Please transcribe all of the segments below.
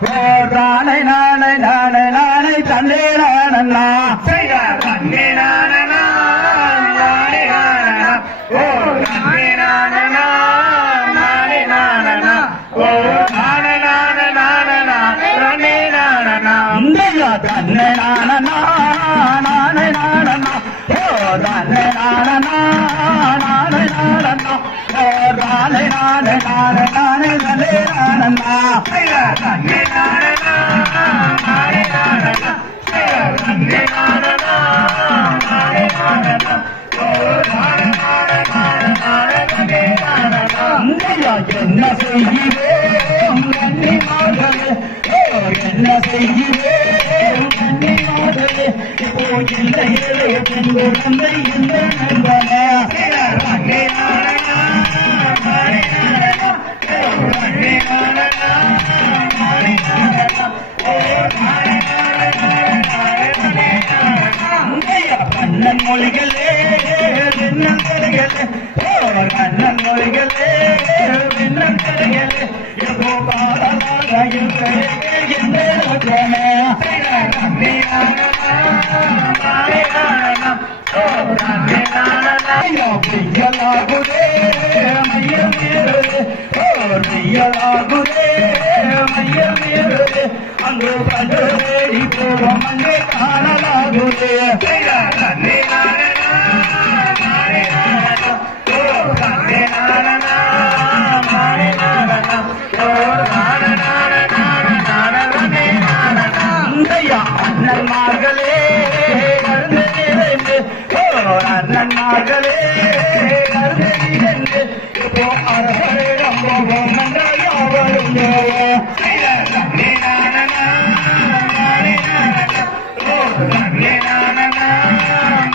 நானை நானை நானை நானை தன்னே நானண்ணா தன்னே நானண்ணா நானே நானண்ணா ஓ தன்னே நானண்ணா நானே நானண்ணா ஓ நானே நானே நானண்ணா நானே நானண்ணா தன்னே நானண்ணா நானே நானண்ணா ஓ தன்னே நானண்ணா நானே நானண்ணா ஓ நானே நானே நானே நானே தன்னே நானண்ணா தன்னே நானண்ணா நானே நானண்ணா தன்னே நானண்ணா நானே நானண்ணா ஓ நானே நானே நானே நானே தன்னே நானண்ணா என்ன செய்கிறேன் கண்ணி மாதவே ஓ என்ன செய்கிறேன் கண்ணி மாதவே இப்போ இல்லை பெண்கு தந்தை இந்த நண்பனே தன்னே நானண்ணா நானே நானண்ணா தன்னே நானண்ணா நானே நானண்ணா ஓ நானே நானே நானே நானே தன்னே நானண்ணா கண்ணன் மொழிகளே வெண்ணன் கரைகளே ஓ கண்ணன் மொழிகளே வெண்ணன் கரைகளே எப்போ பாடலாக என்ன தன்னே நானண்ணா நானே நானண்ணா ஓ தன்னே நானண்ணா பிரியலாகுதே மையம் ஏறுதே ஓ பிரியலாகுதே மையம் ஏறுதே அங்கு கண்டு தேடி போவோம் அங்கே காணலாகுதே தன்னே நானண்ணா நானே நானண்ணா ஓ தன்னே நானண்ணா நானே நானண்ணா ஓ நானே நானே நானே நானே தன்னே நானண்ணா அண்ணன்மார்களே கருந்து நிறைந்து ஓ அண்ணன்மார்களே கருந்து நிறைந்து இப்போ அரசரிடம் போவோம் என்றால் யாவரும் தன்னே நானண்ணா நானே நானண்ணா ஓ தன்னே நானண்ணா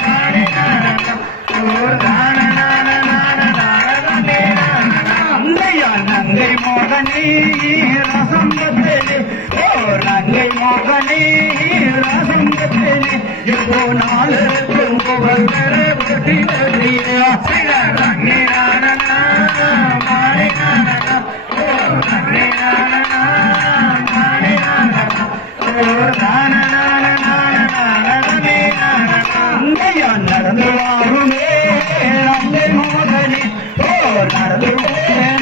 நானே நானண்ணா ஓ நானே நானே நானே நானே தன்னே நானண்ணா நங்கை மோகனே ரசம்பத்தேனே ஓ நங்கை மோகனே ரசம்பத்தேனே இப்போ நாளுக்கும் புகழ் பெற வெற்றியே தன்னே நானண்ணா நானே நானண்ணா ஓ தன்னே நானண்ணா நானே நானண்ணா ஓ நானே நானே நானே நானே தன்னே நானண்ணா நடந்து வாருமே நங்கை மோகனே ஓ நடந்து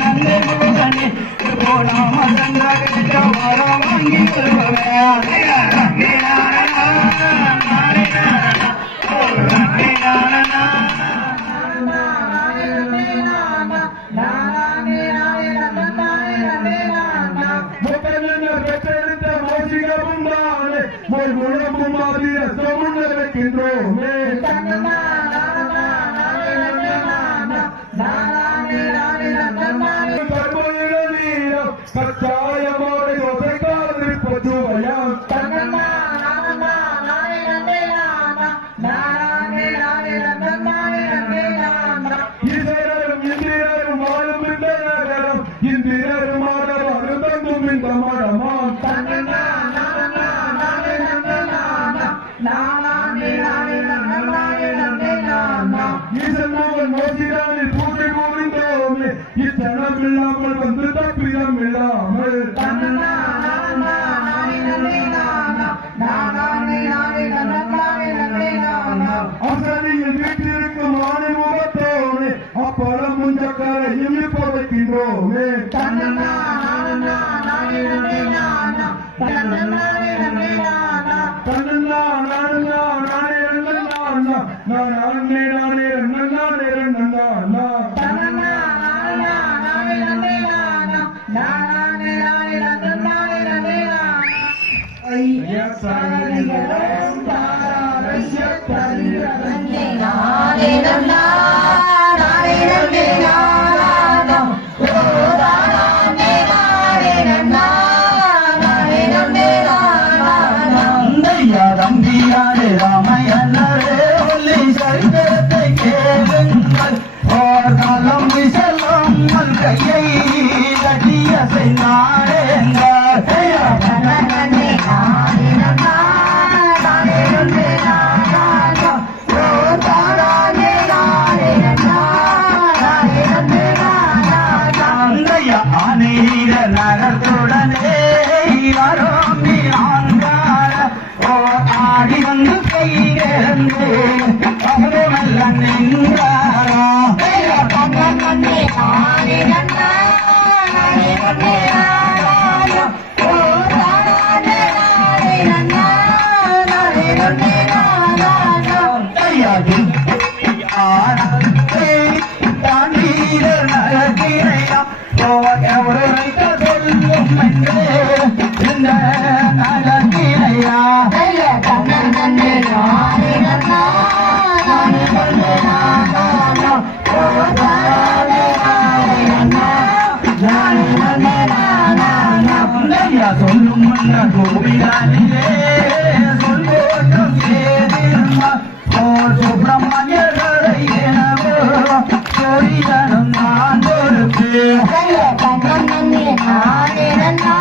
நங்கை மோகனே இப்போ நாம சந்தாகிட்ட வரம் வாங்கி வருவேன் தன்னே நானண்ணா நானே நானண்ணா ஓ தன்னே நானண்ணா முழம்பும் மாதிரிய சோமுன்ன வைக்கின்றோமே கச்சாயமோடு ஒசைக்காதிருப்பதுவயம் ஈசரும் இந்திரரும் வாழும் இந்த நகரம் இந்திரரும் ஆடல் அருந்தங்கும் இந்த மடமாம் ஈசன்மோகன் மோசிரானில் பூஜை கூறிந்தோமே இத்தனம் இல்லாமல் வந்து தப்பிடம் இல்லாமல் அசதியில் வீட்டிற்கும் ஆணை முகத்தோனே அப்பளம் முஞ்சக்கரையும் இப்போ வைக்கின்றோமே ராமையனரே ஒலி சரிதத்தை கேளுங்கள் ஓர் காலம் விசலாமல் கையை கட்டிய செய்தாருங்கள் ஆனீர நகத்துடனே ஒரு சொல்லும் என்று இந்த நகத்திலையா கண்ணன் நன்னே நானே நன்னா நானே நன்னே நானா சொல்லும் மன்ற கோவிலானிலே சொல்வோட்டம் ஏதிருமா ஓர் சுப்பிரமணியரை எனவோ சொரியனும் நான் பொறுப்பு கண்ணன் நன்னே நானே நன்னா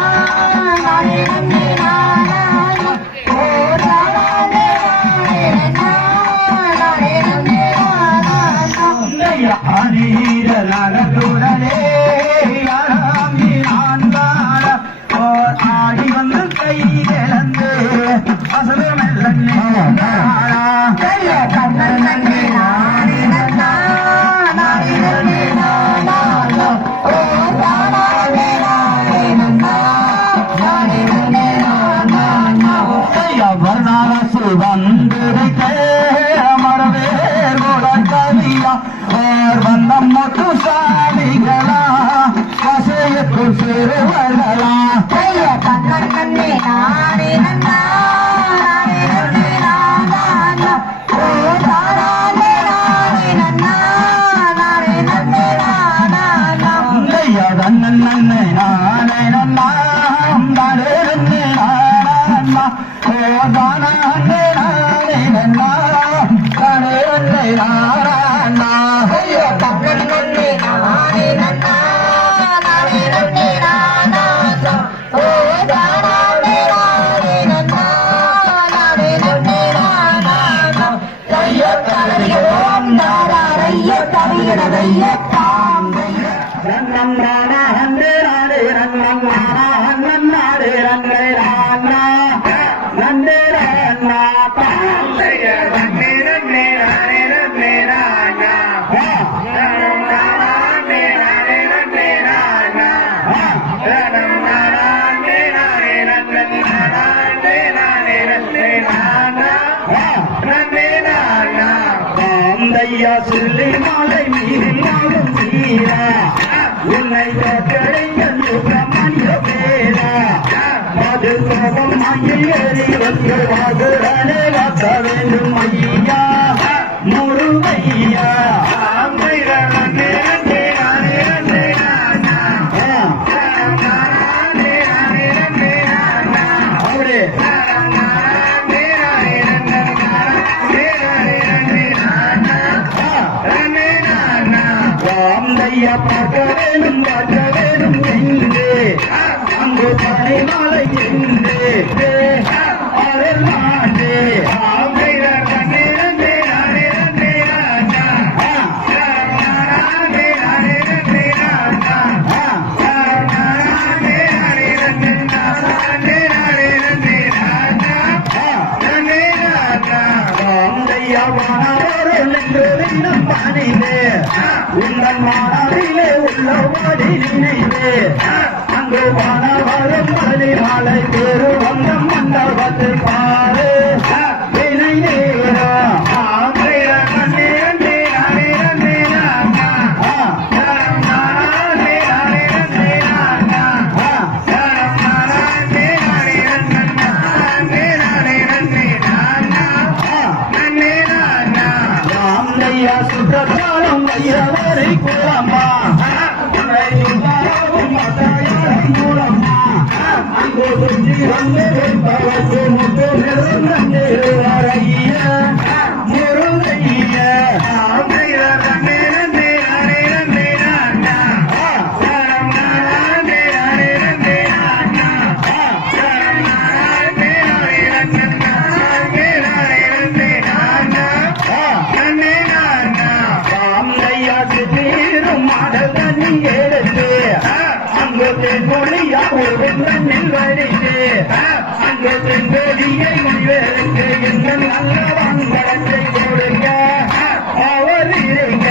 நானே நன்னே நானா ஓர் நானே நன்னா நானே நன்னே நானா ஆனீரலகத்துடனே ஆடி வந்து கை கிளந்து அசுரமெல்ல கண்ணன் நன்னே நானே நன்னா நானே நன்னே நானா ஓ நானே நானே நன்னா நானே நன்னே நானா வர்ணாரசு வந்திருக்க மரவேர் கவியா ஓர் வந்தம் மொட்டு சாமிகளா கசையத்துள் சிறுவர்களா கண்ணன் நன்னே நானே நன்னா நானே நன்னே நானா ஓ நானே நானே நன்னா நானே நன்னே நானா கண்ணன் நன்னே நானே நன்னா நானே நன்னே நானா ஓ நானே நானே நன்னா நானே நன்னே நானா கண்ணன் நன்னே நானே நன்னா நானே நன்னே நானா ஓ நானே நானே நன்னா நானே நன்னே நானா தைய கலரியோம் நாராய கவியதைய தாம் ரன்னம் நானா ஹந்தே நானே ரன்னம் நானா ஹன்னம் நானே ரன்னே ரானா நன்னே ரானா தாம் தைய ரன்னே ரன்னே நானே ரன்னே ரானா ரன்னம் நானா நே நானே ரன்னே ரானா ரன்னம் நானா நே நானே ரன்னே நானா நே நானே ரன்னே ரானா ரன்னே ரானா தாம் தையா சில்லி மாலை நீரில் நாளும் நீரா உன்னை தோற்றடைந்த சுப்பிரமணிய பேரா மது கோபம் மயில் ஏறி வந்து வாகுரனை வாக்க வேண்டும் ஐயா முருகையா பார்க்க வேணும் பார்க்க வேணும் என்று அங்கு பனை மாலை என்று அருள் மாட்டே உங்கள் மாணவிலே உள்ளவாடி நினைவே அங்கு மாணவரும் மலை மாலை பேரு வந்த மண்டபத்தில் பாரு வினை நேரம் சுற்றத்தாலும் வைரவரை கூறம்மா மூலம்மா அங்கு சுற்றி வந்து முத்து நிறுவனைய முருகைய அங்கு தென்பொழியை முனிவருக்கு இன்னும் நல்ல வாங்கலத்தை கொடுக்க அவர் இருக்க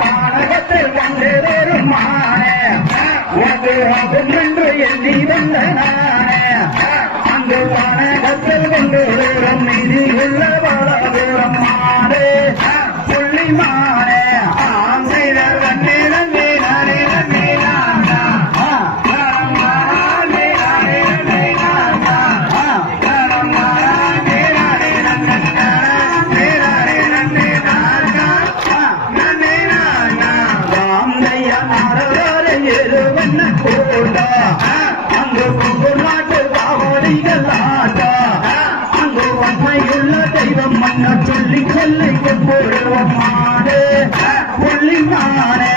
கானகத்தில் வந்து வரும் ஏறுவென்ன கோட்டா அங்கு கொங்கு நாட்டு காவடிகள் ஆட்டா அங்கு வன்மையுள்ள தெய்வம் மன்ன சொல்லி சொல்லி போடுவோம் மாடு புள்ளி மானே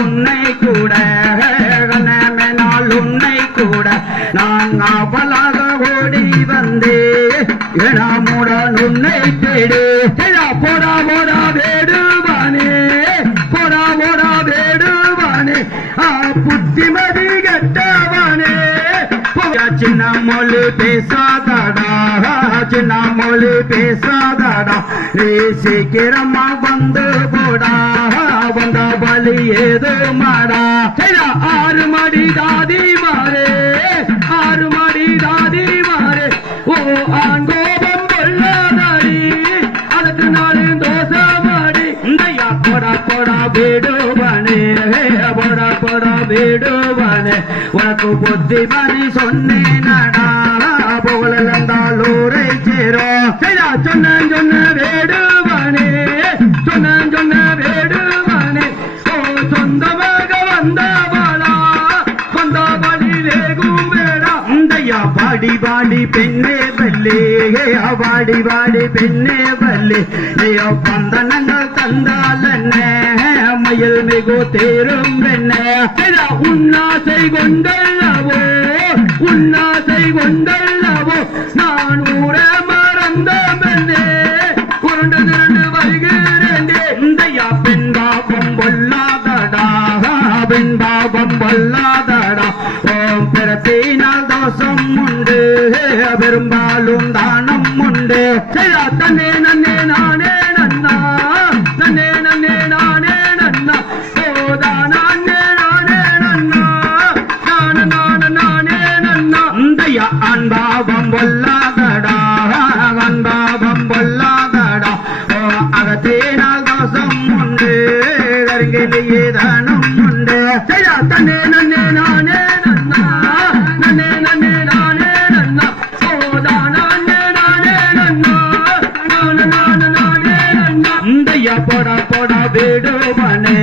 உன்னை கூட உன்னை கூட நான் அவளாக ஓடி வந்தே எனாமுடன் உன்னை தேடு போடா போடா வேடுவானே போடா போடா வேடுவானே புத்திமதி கெட்டவானே சின்ன மொழி பேசாதடா சின்ன மொழி பேசாதடா நீ சீக்கிரமா வந்து போடா வந்த பலி ஏது மாடா ஆறு மடி தாதி மாறே ஆறு மடி தாதி மாறே ஓ ஆங்கோபம் கொள்ளாதாடி அதற்கு நாள் தோசை மாடி இந்தையா போடா போடா வேடுவானே போடா போடா வேடுவானே உனக்கு புத்திமதி சொன்னேனடா போகலந்தால் ஊரை சேரும் சொன்ன சொன்ன வேடுவானே சொன்ன சொன்ன வேடுவானே ஓ சொந்தமாக வந்தவாளா வந்த படி வேகும் வேடா இந்தையா பாடி பாடி பெண்ணே வல்லே பாடி பாடி பெண்ணே வல்லே ஐயோ பந்தனங்கள் தந்தால் என்ன மயில் மிகு தேரும் என்ன உன்னாசை கொண்டல்லவோ உன்னாசை கொண்டல்லவோ நான் ஊர மறந்த பெண்ணே உருண்டு திரண்டு வருகிறேன் இந்தையா பெண் பாபம் பொல்லாதடா பெண் பாபம் பொல்லாதடா ஓம் பிறத்தினால் தோஷம் உண்டு பெரும்பாலும் தானம் உண்டு தன்னே நன்னே நானே நன்னா நன்னே நன்னே நானே நன்னா ஓதானே நானே நன்னா நான நான நானே நன்னா இந்தையா அன்பாபம் பொல்லாதடா அன்பாபம் பொல்லாதடா அகத்தேனால் தோஷம் உண்டு கருங்கிலேயே தானம் உண்டு தன்னே நன்னே நானே நன்னா நன்னே நன்னே நானே நன்னா ஓதானே நானே நன்னா நான நான நானே நன்னா இந்தையா போடா போடா வேடுவானே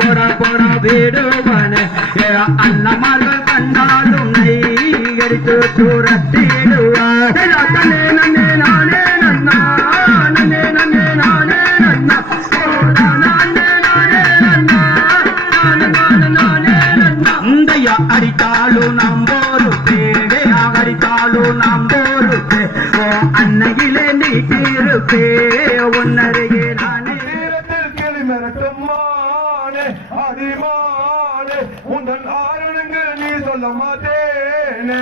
போடா போடா வேடுவானே அன்னமார்கள் கண்டாலும் நை கடித்து தூரத்திடுவா தன்னே நன்னே நானே நன்னா நன்னே நன்னே நானே நன்னா ஓதானே நானே நன்னா நான நான நானே நன்னா இந்தையா அடித்தாலும் நம்போருப்பே அடித்தாலும் நம்போருப்பே ஓ அன்னையிலே நீட்டிருப்பே உன்னருகே நானே வீரத்தில் கிளி மிரட்டும் மானே அடிமானே உந்தன் ஆரணங்கு நீ சொல்ல மாட்டேனே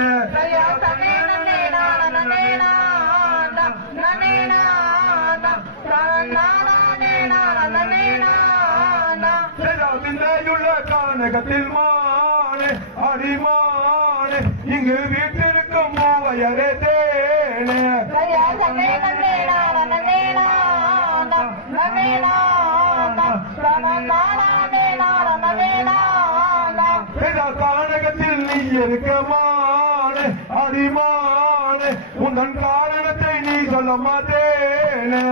விந்தையுள்ள கானகத்தில் மானே அடிமானே இங்கு வீட்டிற்கும் மூவையரே தேனே கானகத்தில் நீ இருக்கமானே அடிமானே உந்தன் காரணத்தை நீ சொல்ல மாட்டேனே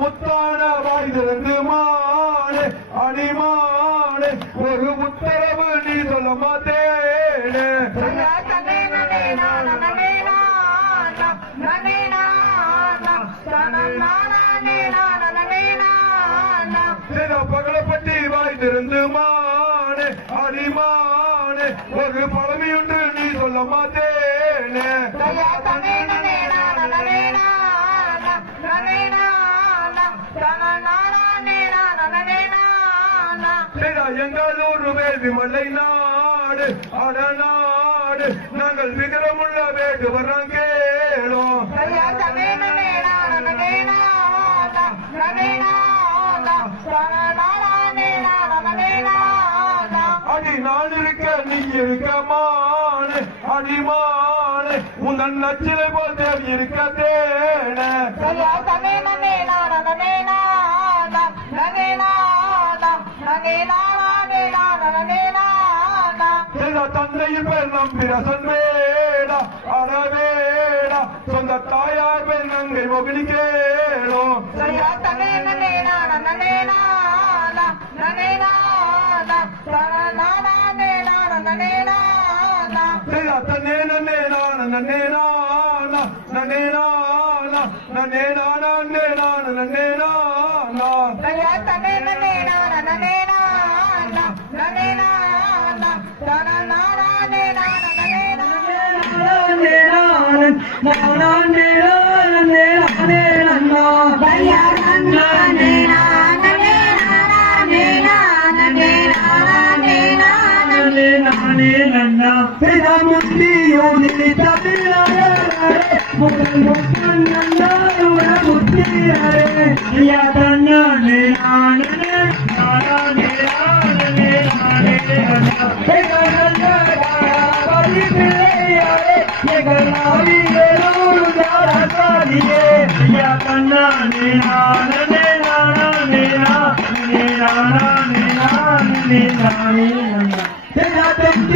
முத்தான வாய்திருந்து மானே அடிமானே ஒரு உத்தரவு நீ சொல்ல மாட்டேனே பகலப்பட்டி வாய்திருந்து மானே அடிமானே ஒரு பழமையுண்டு நீ சொல்ல மாட்டேனே எங்களூர் வேதி மலை நாடு அடநாடு நாங்கள் விகரமுள்ள வேடு வர்றோம் கேளோம் அடி நான் இருக்க நீ இருக்கமானே அடிமானே உந்தன் நச்சிலை போல் தேவி இருக்க தேன தாயின் பெண் நம்பிரசன் வேடா அறவேடா சொந்த தாயார் பெண் அங்கை மொழி கேளோ தன்னே நன்னே நன்னே நன்னே கட்டி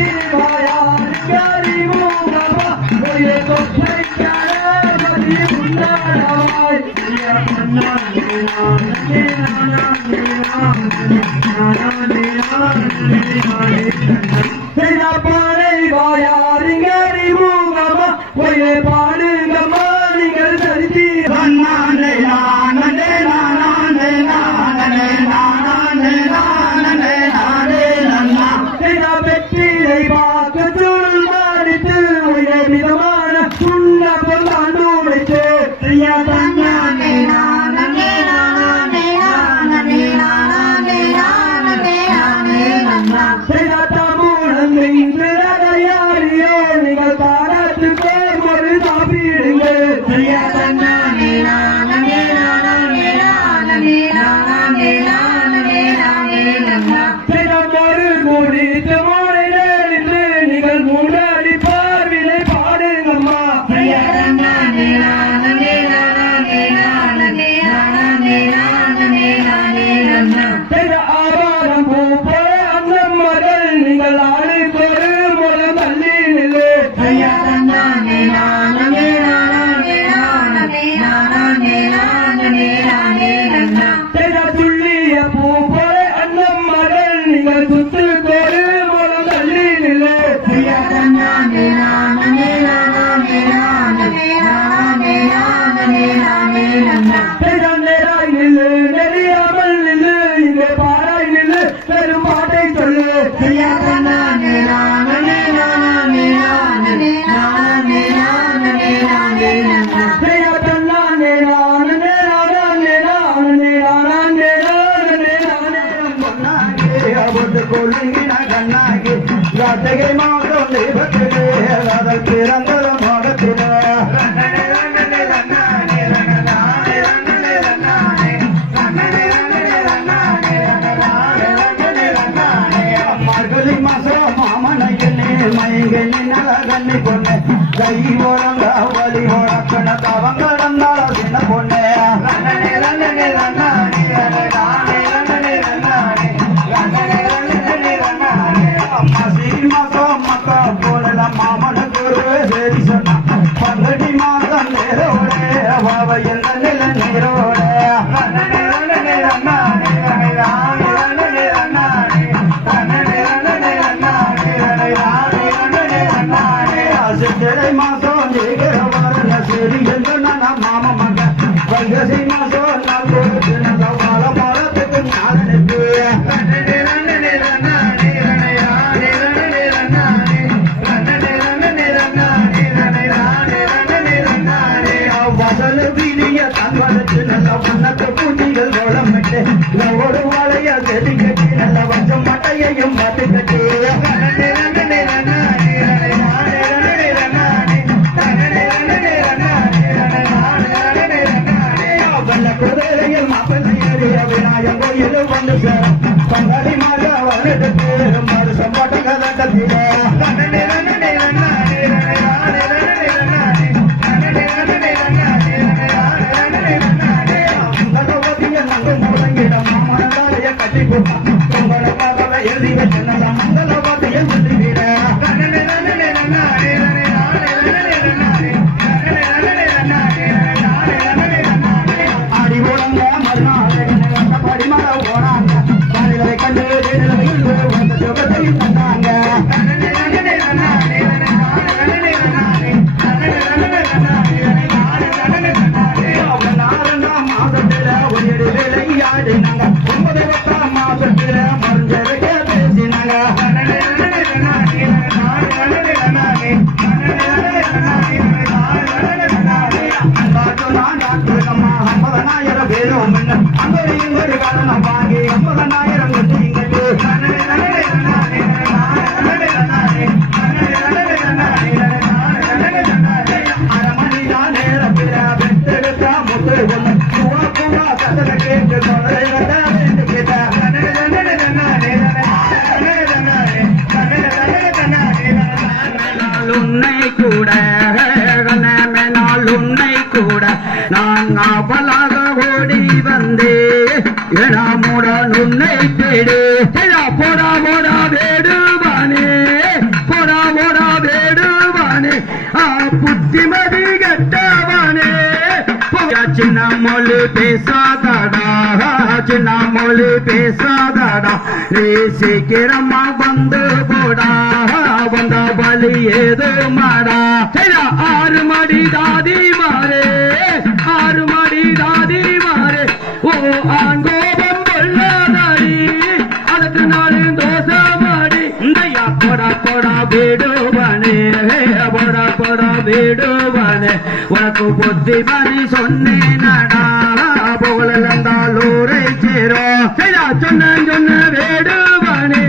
ஆவலாக ஓடி வந்தே எனாமுடன் உன்னை தேடு போடா போடா வேடுவானே போடா போடா வேடுவானே புத்திமதி கெட்டவானே சின்ன மொழி பேசாதடா சின்ன மொழி பேசாதடா நீ சீக்கிரமா வந்து போடா வந்த பலி ஏது மாடா 6 மடி தாதி மாறே 6 மடி தாதி மாறே ஓ ஆங்கோபம் கொள்ளாதாடி அதற்கு நாள் தோசமாடி இந்தையா போடா போடா வேடுவானே போடா போடா வேடுவானே உனக்கு புத்தி மணி சொன்னேனடா புகழந்தால் ஊரை சேரும் சொன்ன சொன்ன வேடுவானே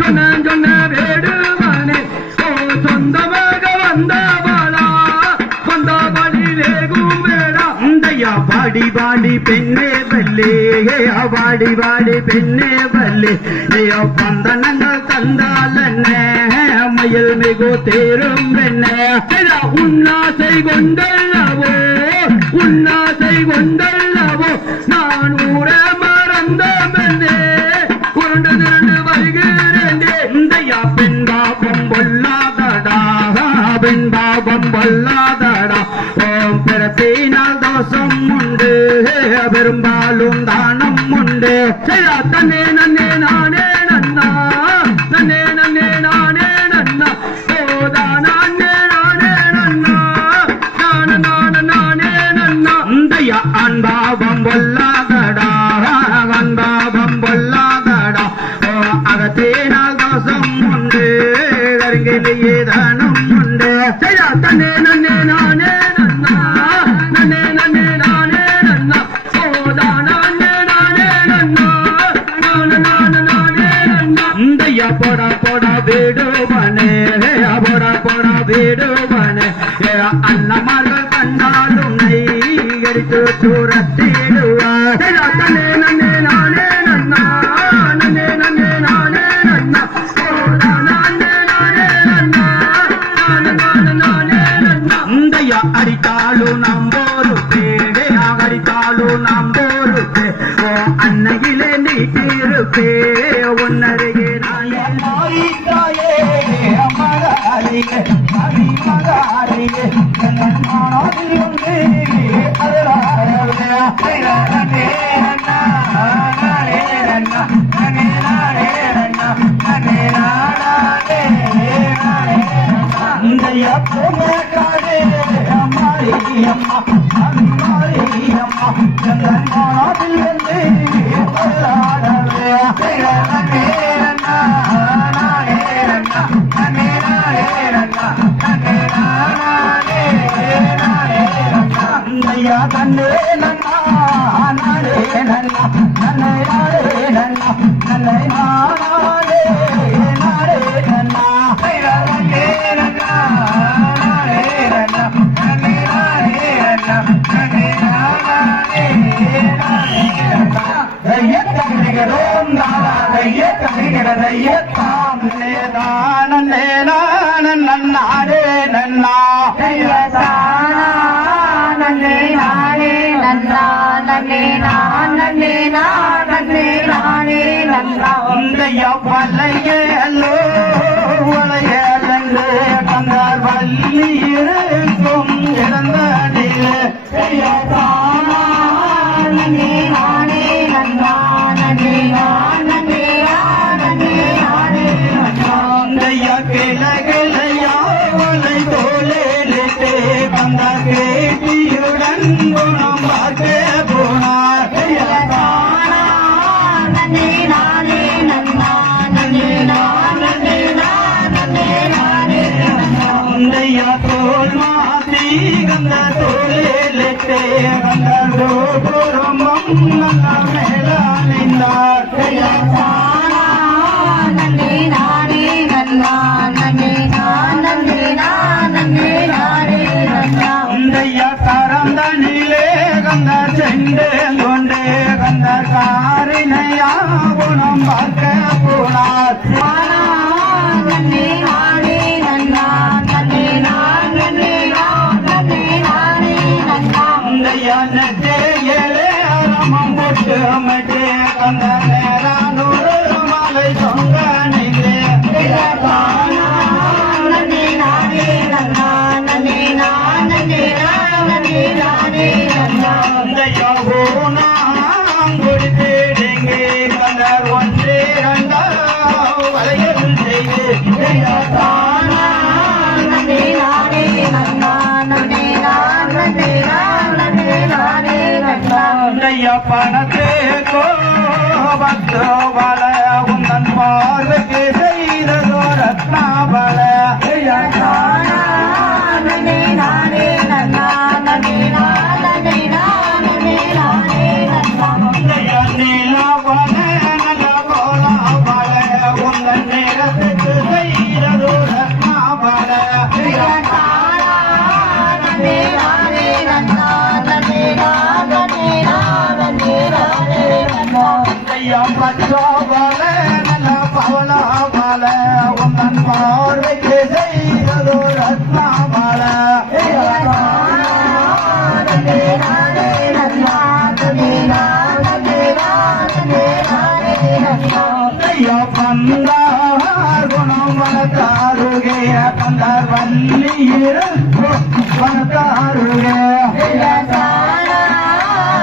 சொன்ன வேடுவானே ஓ சொந்தமாக வந்தவாளா வந்த வழியிலேகும் வேடா இந்தையா பாடி பாடி பெண்ணே வல்லே பாடி பாடி பெண்ணே வல்லே ஐயோ பந்தனங்கள் தந்தால் என்ன மயில் மிகு தேரும் என்ன உன்னாசை கொண்டல்லவோ உன்னாசை கொண்டல்லவோ நான் ஊர மறந்த பெண்ணே உருண்டு திரண்டு வருகிறேன் இந்தையா பெண் பாபம் பொல்லாதடா பெண் பாபம் பொல்லாதடா ஓம் பிறத்தினால் தோஷம் உண்டு பெரும்பாலும் தானம் உண்டு தன்னே நன்னே நானே நன்னா நன்னே நன்னே நானே நன்னா ஓதானே நானே நன்னா நான நான நானே நன்னா இந்தையா அன்பாபம் பொல்லாதடா அன்பாபம் பொல்லாதடா ஓ அகத்தினால் தோஷம் உண்டு கருங்கிலேயே தானம் உண்டு தன்னே நன்னே நானே நன்னா நன்னே நன்னே நானே நன்னா ஓதானே நானே நன்னா நான நான நானே நன்னா இந்தையா போடா போடா வேடுவானே போடா போடா வேடுவானே அன்னமார்கள் கண்டாலும் நை கடித்து தூரத்திடுவா தன்னே நன்னே நானே நன்னா நன்னே நன்னே நானே நன்னா ஓதானே நானே நன்னா நான நான நானே நன்னா இந்தையா அடித்தாலும் நம்போருப்பே அடித்தாலும் நம்போருப்பே ஓ அன்னையிலே நீட்டிருப்பே உன்னருகே மாறித்தாயே மகாரியே அடி மகாரியே மனதில் வந்து அதராடவே நன்னே நன்னா நானே நன்னா நன்னே நானே நன்னா நன்னே நானே நானே இந்தையா பொம்மக்காரே அம்மாரி அம்மா அம்மாரி அம்மா மனதில் வந்து அதராடவே நன்னே நன்னா நானே நன்னா நன்னே நானே நன்னா நன்னே நானே நானே நன்னா இந்தையா தன்னே நன்னா நானே நன்னா நன்னே நானே நன்னா நன்னே நானே நானே நன்னா நன்னே நன்னா நானே நன்னா நன்னே நானே நன்னா நன்னே நானே நானே நன்னா தையத்தமிழரோம் நானா தையத்தமிழரையத்தாம் நன்னே நானன் நன்னாரே நன்னா நன்னே நானே நன்னா நன்னே நானே நானே நானே நன்னா இந்தையா வலையலோ வலையலந்து கந்தார் வள்ளி இருக்கும் இறந்தடிலே நன்னே நானே நன்னா நன்னே நானே நானே நானே நன்னா இந்தையா கிளையா வலை தோலேலிட்டே வந்த கேட்டியுடன் குணம் பார்க்க போனார் நன்னே நானே நன்னா நன்னே நானே நானே நானே நன்னா இந்தையா தோல் மாத்தி கந்த தோலேலிட்டே வந்த கோபுரமம் நல்ல மேலானிந்தார் நன்னே நானே நன்னா நன்னே நானே நானே நானே நன்னா இந்தையா கரந்தனிலே கந்த செண்டு கொண்டே கந்த காரினையா குணம் பார்க்க போனார் நன்னே நானே நன்னா நன்னே நானே நானே நானே நன்னா இந்தையா நெட்டே ஏழே அரமம் போட்டு மட்டே கந்த நேரானூறு மாலை தொங்க நின்றே நன்னே நானே நன்னா நன்னே நான் நன்னே நானே நானே நன்னா தையோனாம் கொடுத்தேடெங்கே கந்தர் ஒன்றே ரெண்டா வளையல் செய்து நன்னே நானே நன்னா நன்னே நான் நன்னே நானே நானே நன்னா பணத்தே கோபத்தோ வள உந்தன் பார்வைக்கு செய்ததோ ரத்னாபல நன்னே நானே நன்னா நன்னே நானே நானே நானே நன்னா நீலவன நல்ல கோலாபல உந்தன் நேரத்துக்கு செய்ததோ ரத்னாபல நன்னே நானே நன்னா நன்னே நானே நானே நானே நன்னா பச்சோபல நல்ல பவலாபல உந்தன் பார்வைக்கு செய்ததோ ரத்னாபல நன்னே நானே நன்னா நன்னே நானே நானே நானே நன்னா பந்தார் குணம் வளர்த்தாருகே பந்தார் வள்ளியிரு வளர்த்தாருகே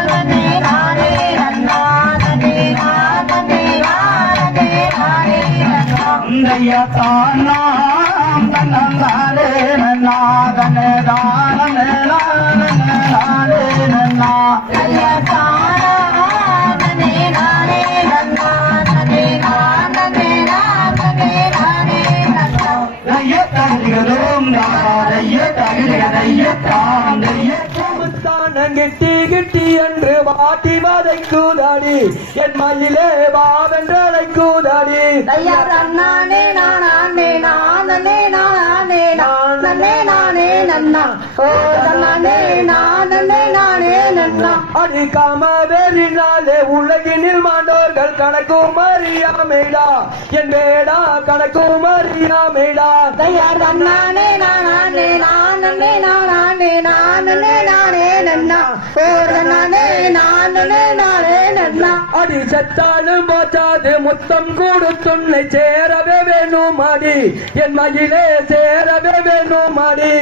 நன்னே நானே நன்னா நன்னே நானே நானே நானே நன்னா தானாம் தன்னாலே நன்னா தன்னே தானே நானே நன்னா நன்னே நானே நன்னா நன்னே நானே நானே நானே நன்னா தகிலும் கிட்டி கிட்டி என்று வாட்டி வதைக்குதாடி என் மயிலே வாவென்றழைக்குதாடி நானே நானே நானே நானே நானே நானே நன்னா ஓ நானே நானே நானே நன்னா அடி காமவேரினாலே உலகினில் மாண்டோர்கள் கணக்கும் அறியாமைடா என் வேடா கணக்கும் அறியாமைடா நானே நானே நானே நானே நானே நானே நன்னா ஓ நானே நானே நானே நன்னா அடி செத்தாலும் போச்சாது முத்தம் கொடுத்துன்னை சேரவே வேணும் அடி என் மயிலே சேரவே வேணும் அடி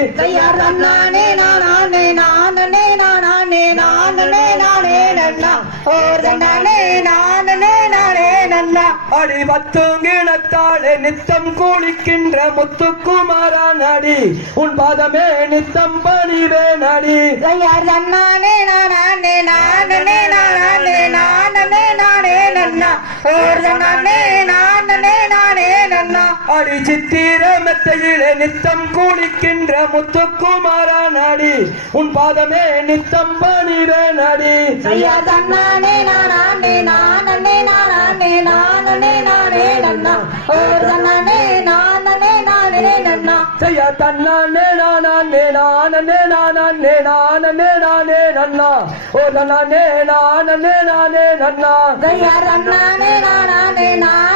நானே நானே நானே நானே நானே நானே நன்னா ஓ நானே நானே நானே நன்னா அடி வத்துங்கிணத்தாளே நித்தம் குளிக்கின்ற முத்துக்குமாரா நடி உன் பாதமே நித்தம் பணிவே நடி நானே நானே நானே நானே நானே நானே நன்னா ஓ நானே நானே நானே நன்னா அடி சித்திர மெத்தையிலே நித்தம் குளிக்கின்ற முத்துக்குமாரா நடி உன் பாதமே நித்தம் பணிவே நடி நானே நானே நானே நானே நானே நானே நன்னா ஓ நானே நானே நானே நன்னா செய்ய தன்னானே நானே நானே நானே நானே நானே நன்னா ஓ நானே நானே நானே நன்னா நானே நானே நானே